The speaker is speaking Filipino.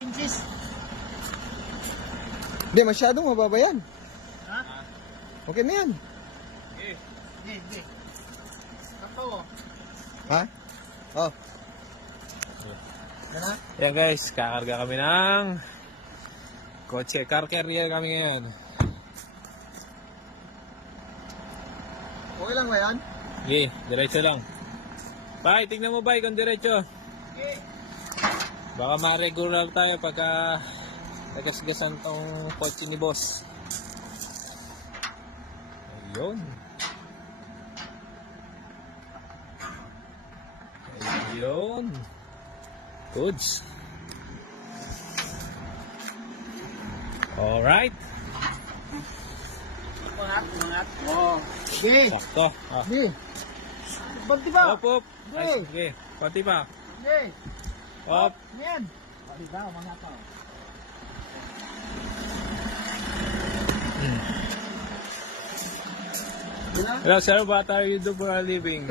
inches. Hindi, masyadong mababa yan. Ha? Okay na yan. Hindi. Ito. Ha? Oh. Yan na? Yan guys, kakarga kami ng kotse. Car carrier kami ngayon. Okay lang ba yan? Okay, diretso lang. Bay, tignan mo bay kung diretso. Okay. Baka ma-regular tayo pagka nagasgasan tong kotse ni boss. Ayun. Ayun. Goods. Alright. Umangat. Oh. Sige. Sakto. Ah. Sige. Banti ba? Op, op. Ay, sige. Pati pa. Sige. Op. Yan. Bali ba? Umangat ka. Hello, sir. What are you doing for a living?